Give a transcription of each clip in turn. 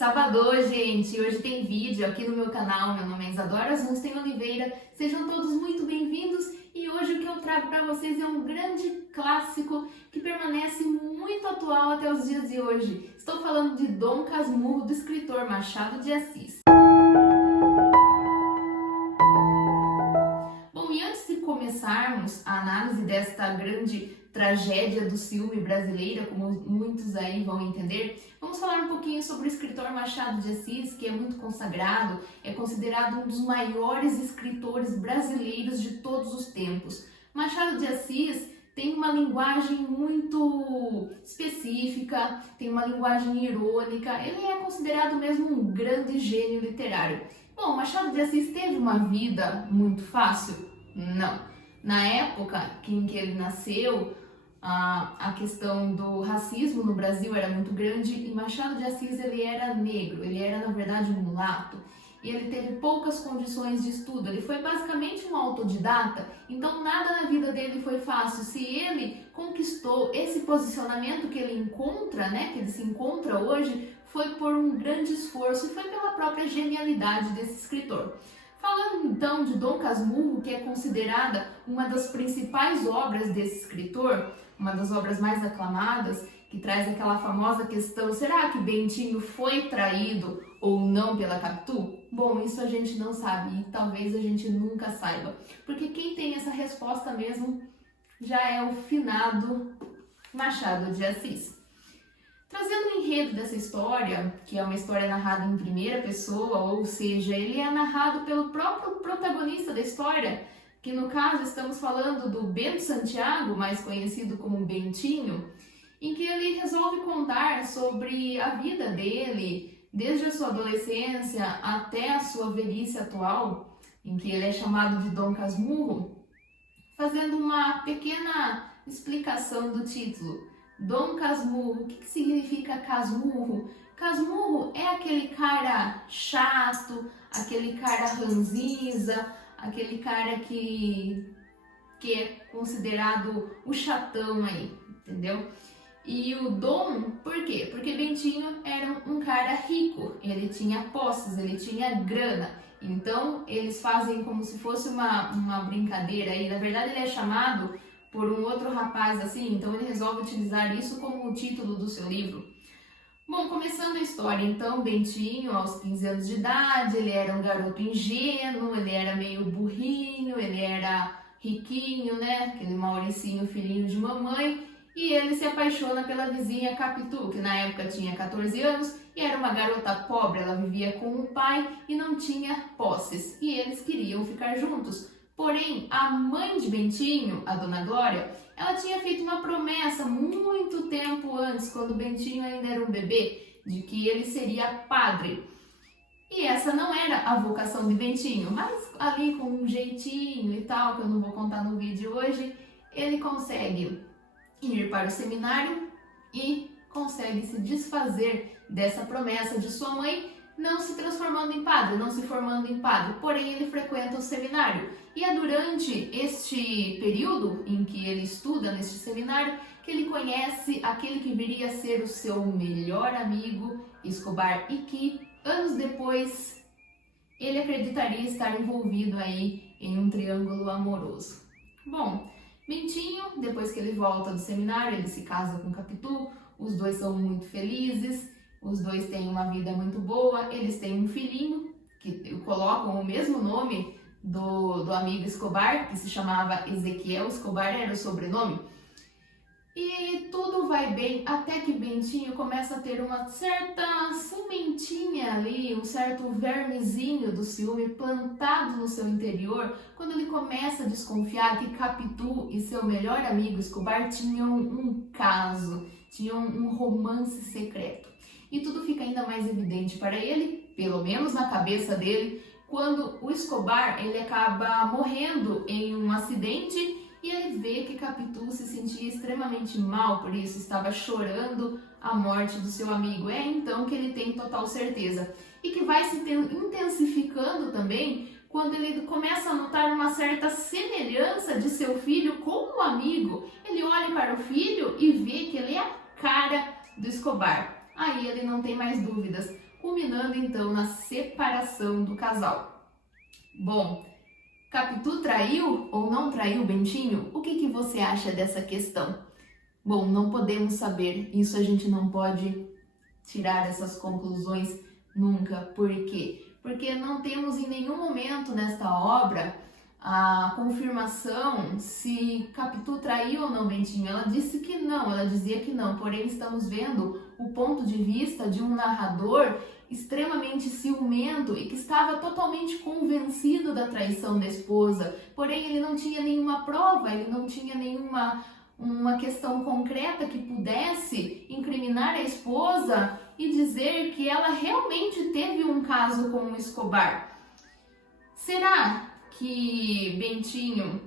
Sabadão, gente! Hoje tem vídeo aqui no meu canal. Meu nome é Isadora Zunsten Oliveira. Sejam todos muito bem-vindos e hoje o que eu trago para vocês é um grande clássico que permanece muito atual até os dias de hoje. Estou falando de Dom Casmurro, do escritor Machado de Assis. Bom, e antes de começarmos a análise desta grande tragédia do ciúme brasileira, como muitos aí vão entender, vamos falar um pouquinho sobre o escritor Machado de Assis, que é muito consagrado, é considerado um dos maiores escritores brasileiros de todos os tempos. Machado de Assis tem uma linguagem muito específica, tem uma linguagem irônica, ele é considerado mesmo um grande gênio literário. Bom, Machado de Assis teve uma vida muito fácil? Não. Na época em que ele nasceu, a questão do racismo no Brasil era muito grande e Machado de Assis ele era negro, ele era na verdade um mulato e ele teve poucas condições de estudo, ele foi basicamente um autodidata, então nada na vida dele foi fácil. Se ele conquistou esse posicionamento que ele encontra, que ele se encontra hoje, foi por um grande esforço e foi pela própria genialidade desse escritor. Falando então de Dom Casmurro, que é considerada uma das principais obras desse escritor, uma das obras mais aclamadas, que traz aquela famosa questão: será que Bentinho foi traído ou não pela Capitu? Bom, isso a gente não sabe e talvez a gente nunca saiba, porque quem tem essa resposta mesmo já é o finado Machado de Assis. Trazendo o enredo dessa história, que é uma história narrada em primeira pessoa, ou seja, ele é narrado pelo próprio protagonista da história, que no caso estamos falando do Bento Santiago, mais conhecido como Bentinho, em que ele resolve contar sobre a vida dele, desde a sua adolescência até a sua velhice atual, em que ele é chamado de Dom Casmurro, fazendo uma pequena explicação do título. Dom Casmurro, o que significa Casmurro? Casmurro é aquele cara chato, aquele cara ranzinza, aquele cara que é considerado o chatão aí, entendeu? E o Dom, por quê? Porque Bentinho era um cara rico, ele tinha posses, ele tinha grana. Então eles fazem como se fosse uma brincadeira aí, na verdade ele é chamado por um outro rapaz assim, então ele resolve utilizar isso como o título do seu livro. Bom, começando a história, então, Bentinho, aos 15 anos de idade, ele era um garoto ingênuo, ele era meio burrinho, ele era riquinho, aquele Mauricinho, filhinho de mamãe, e ele se apaixona pela vizinha Capitu, que na época tinha 14 anos, e era uma garota pobre, ela vivia com o pai e não tinha posses, e eles queriam ficar juntos. Porém, a mãe de Bentinho, a Dona Glória, ela tinha feito uma promessa muito tempo antes, quando Bentinho ainda era um bebê, de que ele seria padre. E essa não era a vocação de Bentinho, mas ali com um jeitinho e tal, que eu não vou contar no vídeo hoje, ele consegue ir para o seminário e consegue se desfazer dessa promessa de sua mãe, não se transformando em padre, não se formando em padre, porém ele frequenta o seminário. E é durante este período em que ele estuda neste seminário que ele conhece aquele que viria a ser o seu melhor amigo, Escobar, e que anos depois ele acreditaria estar envolvido aí em um triângulo amoroso. Bom, Bentinho, depois que ele volta do seminário, ele se casa com Capitu, os dois são muito felizes. Os dois têm uma vida muito boa, eles têm um filhinho, que colocam o mesmo nome do amigo Escobar, que se chamava Ezequiel Escobar, era o sobrenome. E tudo vai bem até que Bentinho começa a ter uma certa sementinha ali, um certo vermezinho do ciúme plantado no seu interior, quando ele começa a desconfiar que Capitu e seu melhor amigo Escobar tinham um caso, tinham um romance secreto. E tudo fica ainda mais evidente para ele, pelo menos na cabeça dele, quando o Escobar ele acaba morrendo em um acidente e ele vê que Capitu se sentia extremamente mal por isso, estava chorando a morte do seu amigo. É então que ele tem total certeza. E que vai se intensificando também quando ele começa a notar uma certa semelhança de seu filho com o amigo. Ele olha para o filho e vê que ele é a cara do Escobar. Aí ele não tem mais dúvidas. Com culminando então na separação do casal. Bom, Capitu traiu ou não traiu Bentinho? O que você acha dessa questão? Bom, não podemos saber, isso a gente não pode tirar essas conclusões nunca. Por quê? Porque não temos em nenhum momento nesta obra a confirmação se Capitu traiu ou não Bentinho. Ela disse que não, ela dizia que não, porém estamos vendo o ponto de vista de um narrador extremamente ciumento e que estava totalmente convencido da traição da esposa, porém ele não tinha nenhuma prova, ele não tinha nenhuma questão concreta que pudesse incriminar a esposa e dizer que ela realmente teve um caso com o Escobar. Será que Bentinho,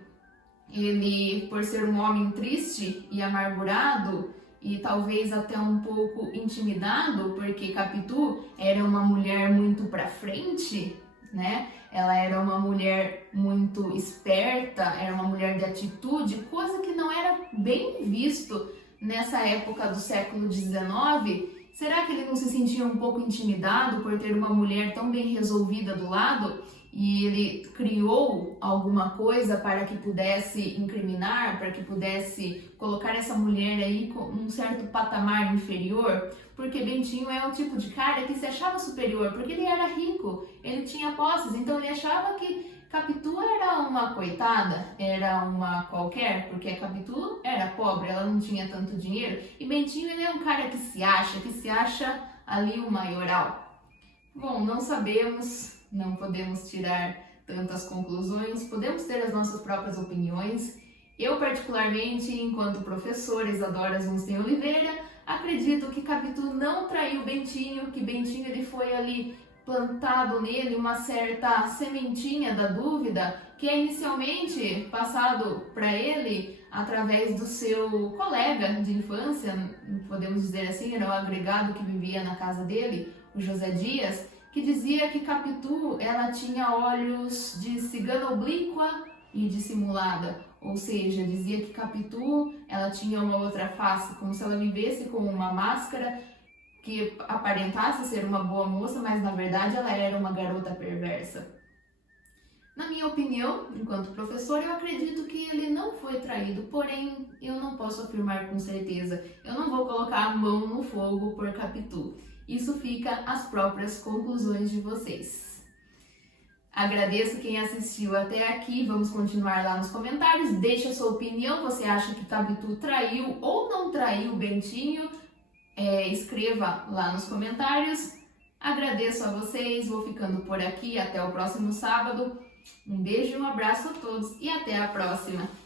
ele, por ser um homem triste e amargurado e talvez até um pouco intimidado, porque Capitu era uma mulher muito pra frente, né? Ela era uma mulher muito esperta, era uma mulher de atitude, coisa que não era bem visto nessa época do século XIX. Será que ele não se sentia um pouco intimidado por ter uma mulher tão bem resolvida do lado? E ele criou alguma coisa para que pudesse incriminar, para que pudesse colocar essa mulher aí com um certo patamar inferior? Porque Bentinho é o tipo de cara que se achava superior, porque ele era rico, ele tinha posses, então ele achava que Capitu era uma coitada, era uma qualquer, porque a Capitu era pobre, ela não tinha tanto dinheiro, e Bentinho ele é um cara que se acha ali o maioral. Bom, não sabemos, não podemos tirar tantas conclusões, podemos ter as nossas próprias opiniões. Eu, particularmente, enquanto professora Isadora Zunsten Oliveira, acredito que Capitu não traiu Bentinho, que Bentinho ele foi ali plantado nele uma certa sementinha da dúvida, que é inicialmente passado para ele através do seu colega de infância, podemos dizer assim, era o agregado que vivia na casa dele, o José Dias, que dizia que Capitu ela tinha olhos de cigana oblíqua e dissimulada, ou seja, dizia que Capitu ela tinha uma outra face, como se ela vivesse com uma máscara que aparentasse ser uma boa moça, mas na verdade ela era uma garota perversa. Na minha opinião, enquanto professor, eu acredito que ele não foi traído, porém eu não posso afirmar com certeza. Eu não vou colocar a mão no fogo por Capitu. Isso fica às próprias conclusões de vocês. Agradeço quem assistiu até aqui, vamos continuar lá nos comentários. Deixe a sua opinião, você acha que Capitu traiu ou não traiu Bentinho? Escreva lá nos comentários. Agradeço a vocês, vou ficando por aqui, até o próximo sábado. Um beijo e um abraço a todos e até a próxima!